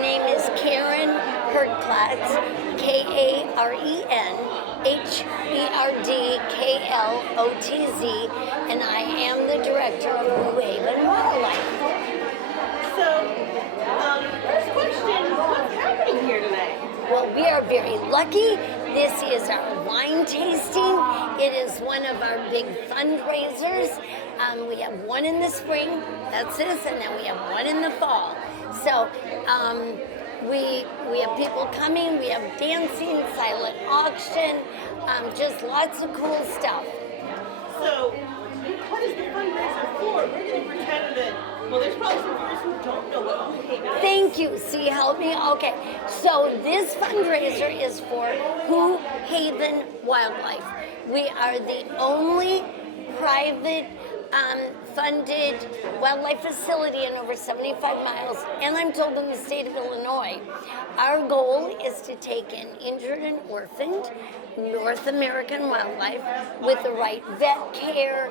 name is Karen Herdklotz, KarenHerdklotz, and I am the director of New Haven Wildlife. So, first question, what's happening here tonight? Well, we are very lucky. This is our wine tasting. It is one of our big fundraisers. We have one in the spring, that's this, and then we have one in the fall. So we have people coming, we have dancing, silent auction, just lots of cool stuff. So, what is the fundraiser for? We're going to pretend that, well, there's probably some viewers who don't know what New Haven is. Thank you. See, help me? Okay. So this fundraiser is for New Haven Wildlife. We are the only private funded wildlife facility in over 75 miles, and I'm told in the state of Illinois. Our goal is to take in injured and orphaned North American wildlife with the right vet care,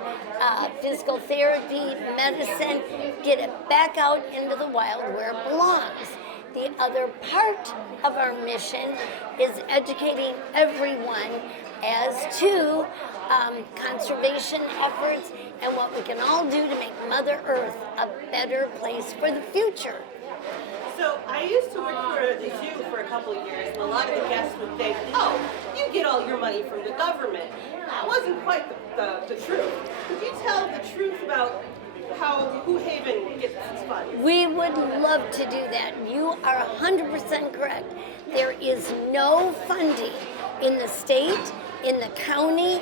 physical therapy, medicine, get it back out into the wild where it belongs. The other part of our mission is educating everyone as to conservation efforts and what we can all do to make Mother Earth a better place for the future. So I used to work for the zoo for a couple of years, and a lot of the guests would think, oh, you get all your money from the government. That wasn't quite the truth. Could you tell the truth about how New Haven gets its funds? We would love to do that. You are 100% correct. There is no funding in the state, in the county,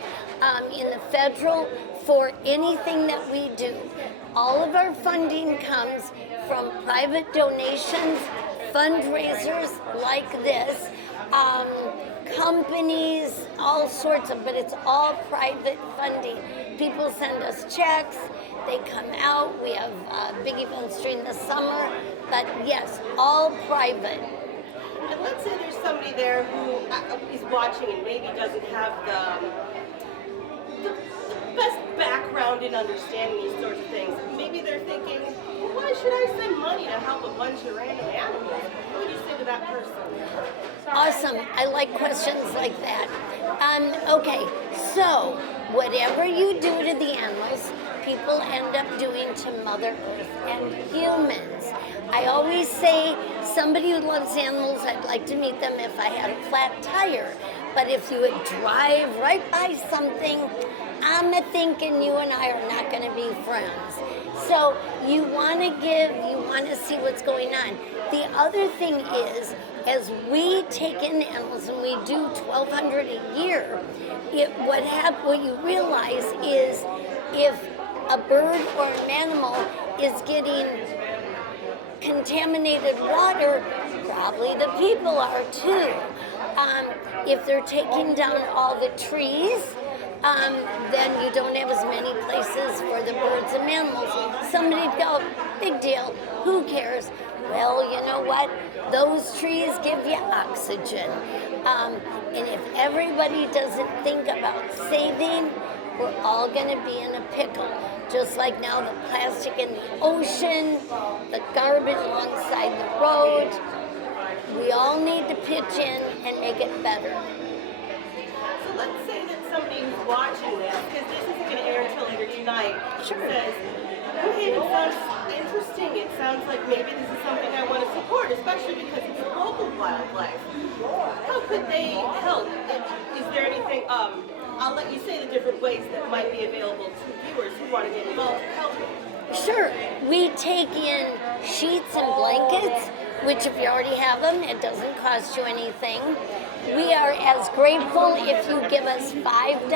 in the federal, for anything that we do. All of our funding comes from private donations, fundraisers like this, companies, all sorts of, but it's all private funding. People send us checks, they come out, we have big events during the summer, but yes, all private. And let's say there's somebody there who is watching and maybe doesn't have the best background in understanding these sorts of things. Maybe they're thinking, well, why should I spend money to help a bunch of random animals? What would you say to that person? Awesome. I like questions like that. Okay, so whatever you do to the animals, people end up doing to Mother Earth and humans. I always say, somebody who loves animals, I'd like to meet them if I had a flat tire. But if you would drive right by something, I'm thinking you and I are not going to be friends. So you want to give, you want to see what's going on. The other thing is, as we take in animals and we do 1,200 a year, what you realize is if a bird or an animal is getting contaminated water, probably the people are too. If they're taking down all the trees, then you don't have as many places for the birds and mammals. Somebody'd go, big deal, who cares? Well, you know what? Those trees give you oxygen. And if everybody doesn't think about saving, we're all going to be in a pickle. Just like now the plastic in the ocean, the garbage alongside the road. We all need to pitch in and make it better. So let's say that somebody who's watching this, because this isn't going to air until later tonight, says, New Haven sounds interesting. It sounds like maybe this is something I want to support, especially because it's local wildlife. How could they help? Is there anything, I'll let you say the different ways that might be available to viewers who want to get involved and help. Sure. We take in sheets and blankets, which if you already have them, it doesn't cost you anything. We are as grateful if you give us $5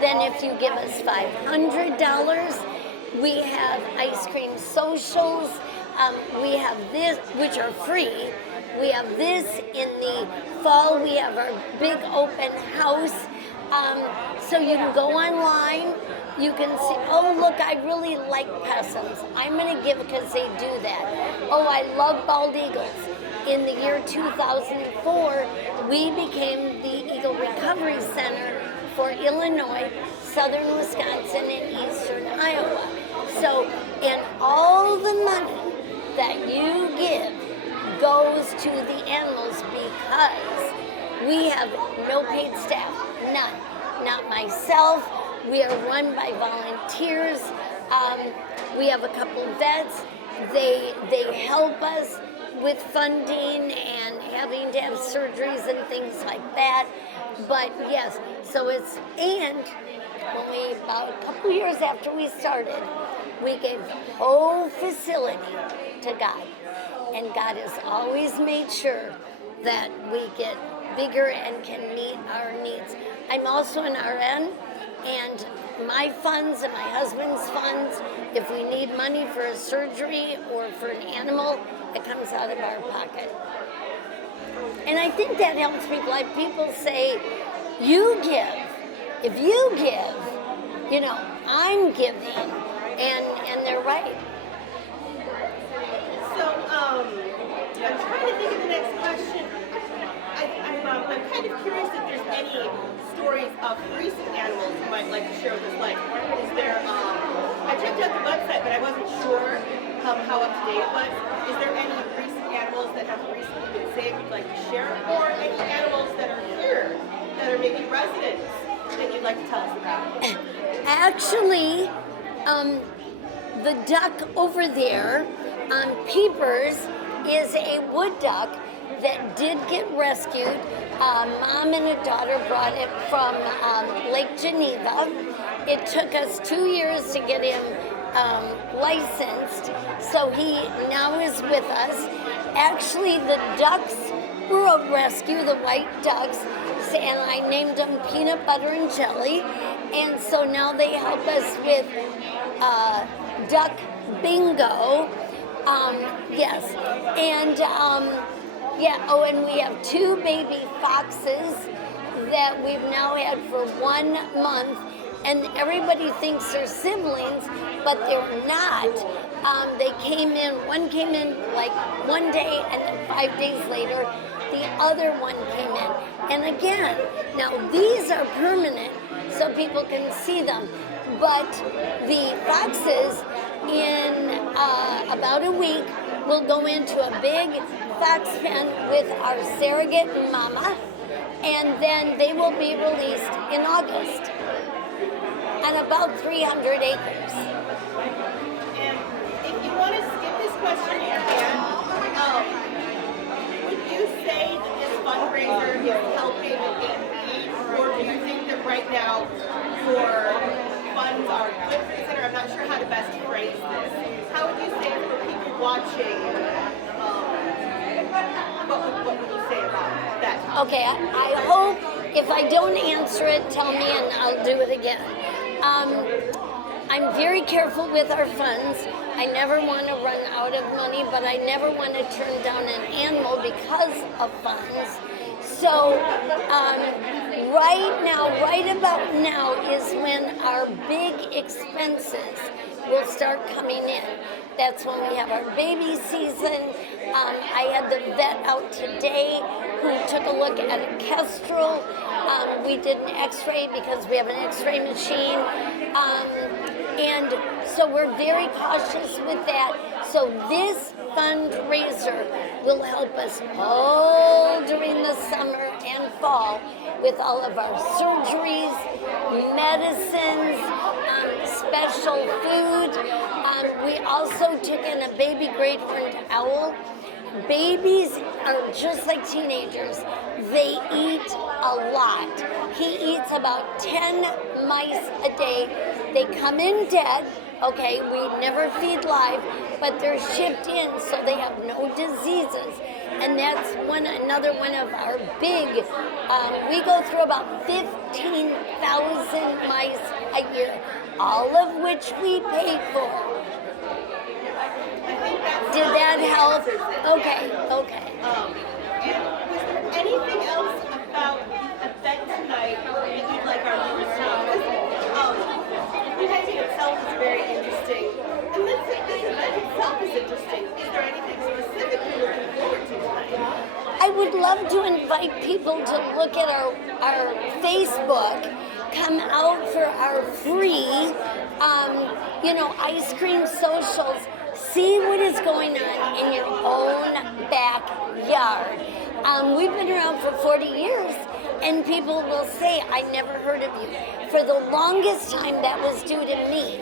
than if you give us $500. We have ice cream socials. We have this, which are free. We have this in the fall. We have our big open house. So you can go online. You can see, oh, look, I really like possums. I'm going to give because they do that. Oh, I love bald eagles. In the year 2004, we became the Eagle Recovery Center for Illinois, southern Wisconsin, and eastern Iowa. So, and all the money that you give goes to the animals because we have no paid staff, none. Not myself. We are run by volunteers. We have a couple vets. They help us with funding and having to have surgeries and things like that. But yes, so it's, and when we, about a couple years after we started, we gave the whole facility to God. And God has always made sure that we get bigger and can meet our needs. I'm also an RN, and my funds and my husband's funds, if we need money for a surgery or for an animal, it comes out of our pocket. And I think that helps people. Like people say, you give. If you give, you know, I'm giving. And they're right. So, I'm trying to think of the next question. I'm kind of curious if there's any stories of recent animals you might like to share with us. Like, is there, I checked out the website, but I wasn't sure how up to date it was. Is there any recent animals that have recently been saved you'd like to share? Or any animals that are here, that are maybe residents, that you'd like to tell us about? Actually, the duck over there, Peepers, is a wood duck that did get rescued. Mom and a daughter brought it from Lake Geneva. It took us 2 years to get him licensed, so he now is with us. Actually, the ducks were a rescue, the white ducks, and I named them Peanut Butter and Jelly, and so now they help us with duck bingo. Yes, and yeah, oh, and we have 2 baby foxes that we've now had for 1 month, and everybody thinks they're siblings, but they're not. They came in, one came in like one day, and then 5 days later, the other one came in. And again, now these are permanent, so people can see them, but the foxes in about a week will go into a big fox pen with our surrogate mama, and then they will be released in August on about 300 acres. And if you want to skip this question, you can. Would you say that this fundraiser is helping in need, or do you think that right now your funds are good for the center? I'm not sure how to best phrase this. How would you say for people watching, what would you say about that topic? Okay, I hope if I don't answer it, tell me and I'll do it again. I'm very careful with our funds. I never want to run out of money, but I never want to turn down an animal because of funds. So right about now is when our big expenses will start coming in. That's when we have our baby season. I had the vet out today who took a look at a kestrel. We did an x-ray because we have an x-ray machine. And so we're very cautious with that. So this fundraiser will help us all during the summer and fall with all of our surgeries, medicines, special food. We also took in a baby great horned owl. Babies are just like teenagers. They eat a lot. He eats about 10 mice a day. They come in dead. Okay, we never feed live, but they're shipped in so they have no diseases. And that's another one of our big, we go through about 15,000 mice a year, all of which we pay for. Did that help? Okay. And was there anything else about the event tonight that you'd like our viewers to know? The event itself is very interesting. And let's say this event itself is interesting. Is there anything specific you're looking forward to tonight? I would love to invite people to look at our Facebook, come out for our free, ice cream socials. See what is going on in your own backyard. backyard. We've been around for 40 years, and people will say, I never heard of you. For the longest time, that was due to me.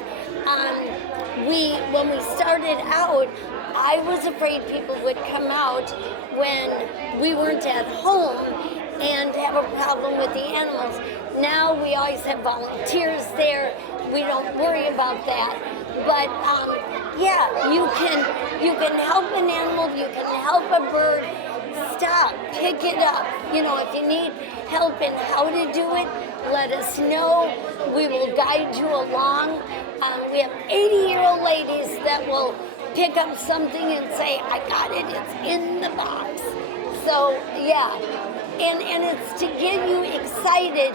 When we started out, I was afraid people would come out when we weren't at home and have a problem with the animals. Now we always have volunteers there. We don't worry about that. But yeah, you can help an animal, you can help a bird. Stop, pick it up. You know, if you need help in how to do it, let us know. We will guide you along. We have 80-year-old ladies that will pick up something and say, I got it, it's in the box. So yeah, and it's to get you excited.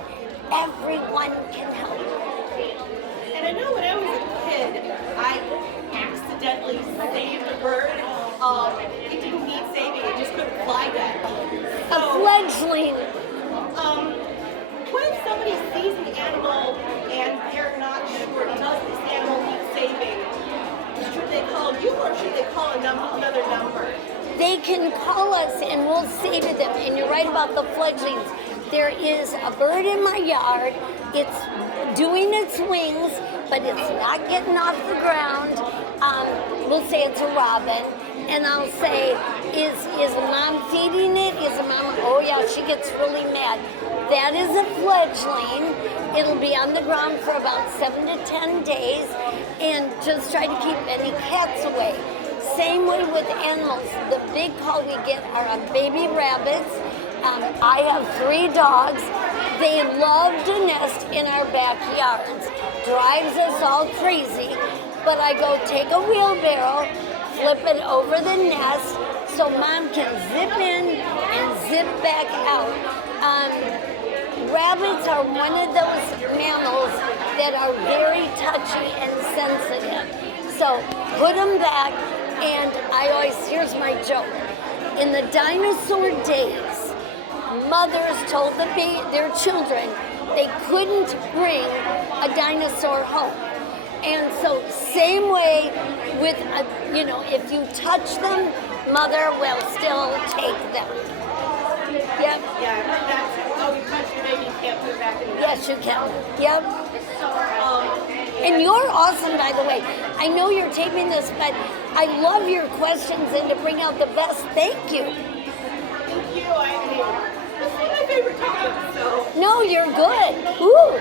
Everyone can help. And I know when I was a kid, I accidentally saved a bird. It didn't need saving, it just couldn't fly yet. A fledgling. What if somebody sees an animal and they're not sure, does this animal need saving? Should they call you or should they call another number? They can call us and we'll say to them, and you're right about the fledglings. There is a bird in my yard. It's doing its wings, but it's not getting off the ground. We'll say it's a robin, and I'll say, is mom feeding it? Is mom? Oh yeah, she gets really mad. That is a fledgling. It'll be on the ground for about 7 to 10 days, and just try to keep any cats away. Same way with animals. The big call we get are on baby rabbits. I have 3 dogs. They love to nest in our backyards. Drives us all crazy, but I go take a wheelbarrow, flip it over the nest so mom can zip in and zip back out. Rabbits are one of those mammals that are very touchy and sensitive. So put them back, and here's my joke. In the dinosaur days, mothers told their children they couldn't bring a dinosaur home. And so same way with, if you touch them, mother will still take them. Yep. Yeah, I heard that too. Oh, you touch your baby, you can't put it back in the nest. Yes, you can. Yep. And you're awesome, by the way. I know you're taping this, but I love your questions and to bring out the best. Thank you. Thank you. This is my favorite topic, so. No, you're good. Ooh.